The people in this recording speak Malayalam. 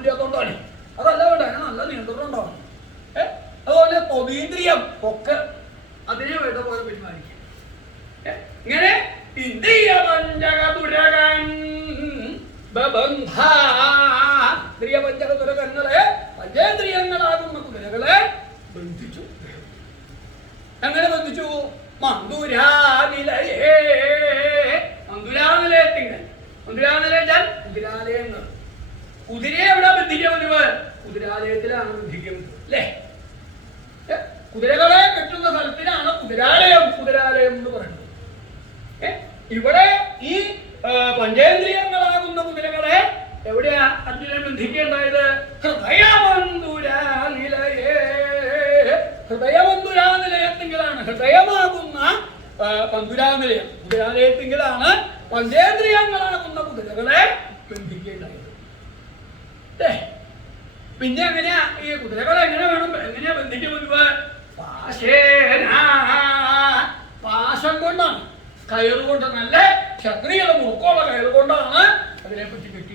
ഇല്ലാത്തതുകൊണ്ടാണ്. അതല്ല വേണ്ട, അതിന് നല്ല നിയന്ത്രണം ഉണ്ടാവണം. അതുപോലെ ത്വകീന്ദ്രിയം ഒക്കെ അതിനെ വേണ്ട പോലെ പെരുമാറിക്കും. ഇങ്ങനെ ഇന്ദ്രിയ പഞ്ചകതുരകൻ ഇന്ദ്രിയ പഞ്ചകതുരകങ്ങളെ പഞ്ചേന്ദ്രിയങ്ങളാകുന്ന കുതിരകളെ ബന്ധിച്ചു. എങ്ങനെ ബന്ധിച്ചു? മന്ദുരാനിലയേ, മന്ദുരാനിലയത്തിങ്കൽ. മന്ദുരാനിലയാൽ കുതിരാലയങ്ങൾ. കുതിരയെ എവിടെ ബന്ധിക്കുന്നത്? കുതിരാലയത്തിലാണ് ബന്ധിക്കുന്നത് അല്ലേ? കുതിരകളെ കെട്ടുന്ന സ്ഥലത്തിനാണ് കുതിരാലയം, കുതിരാലയം എന്ന് പറയുന്നത്. ഇവിടെ ഈ പഞ്ചേന്ദ്രിയങ്ങളാകുന്ന കുതിരകളെ എവിടെയാ അർജുനൻ ബന്ധിക്കേണ്ടായത്? ഹൃദയമന്തുരാനിലയേ, ഹൃദയമന്തുരാനിലയത്തിങ്കിലാണ്, ഹൃദയമാകുന്ന പന്തുരാനിലയം, കുതിരാലയത്തിങ്കിലാണ് പഞ്ചേന്ദ്രിയങ്ങളാകുന്ന കുതിരകളെ ബന്ധിക്കേണ്ടായത്. പിന്നെ എങ്ങനെയാ ഈ കുതിരകളെ എങ്ങനെയാ ബന്ധിക്കുന്നത്? പാശം കൊണ്ടാണ്, കയറുകൊണ്ട്, നല്ല ക്ഷത്രിയുടെ മുറുക്കമുള്ള കയറുകൊണ്ടാണ് അതിനെ പറ്റി കെട്ടി